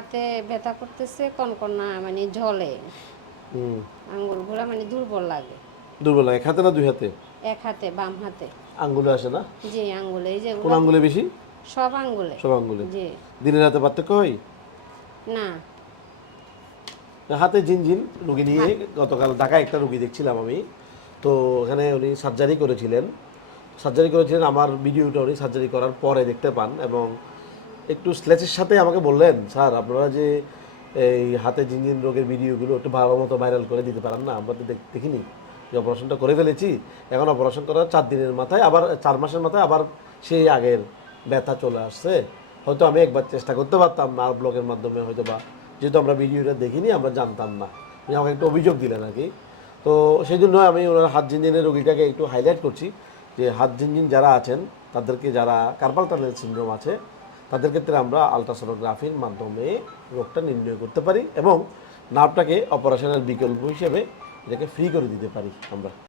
হাতে ব্যথা করতেছে কনকনা মানে ঝলে। হুম। আঙ্গুলগুলো মানে দুর্বল লাগে। দুর্বল লাগে। এক হাতে না দুই হাতে? এক হাতে বাম হাতে। আঙ্গুলে আসে না? জি আঙ্গুলে। এই যে কোন আঙ্গুলে বেশি? সব আঙ্গুলে। সব আঙ্গুলে। জি। দিনের রাতে পার্থক্য হয়? না। হাতে ঝিনঝিন রুগী নিয়ে গতকাল ঢাকায় একটা রুগী দেখছিলাম আমি। তো ওখানে উনি সার্জারি করেছিলেন। সার্জারি করেছিলেন আমার ভিডিওটা উনি সার্জারি করার পরে দেখতে পান এবং একটু স্লেচের সাথে আমাকে বললেন, স্যার, আপনারা যে এই হাতে ঝিনঝিন রোগের ভিডিওগুলো একটু ভালো মতো ভাইরাল করে দিতে পারেন না, আমরা তো দেখ- দেখিনি যে অপারেশনটা করে ফেলেছি। এখন অপারেশন করার চার দিনের মাথায় আবার, চার মাসের মাথায় আবার সেই আগের ব্যথা চলে আসছে। হয়তো আমি একবার চেষ্টা করতে পারতাম আর ব্লগের মাধ্যমে হয়তো বা। যেহেতু আমরা ভিডিওটা দেখিনি, আমরা জানতাম না। উনি আমাকে একটু অভিযোগ দিলেন আর কি তো সেই জন্য আমি ওনার হাত ঝিনঝিনের রোগীটাকে একটু হাইলাইট করছি যে হাত ঝিনঝিন যারা আছেন, তাদেরকে যারা কার্পাল টানেল সিন্ড্রোম আছে তাদের ক্ষেত্রে আমরা আলট্রাসোনোগ্রাফির মাধ্যমে রোগটা নির্ণয় করতে পারি এবং নার্ভটাকে অপারেশনের বিকল্প হিসেবে এটাকে ফ্রি করে দিতে পারি আমরা।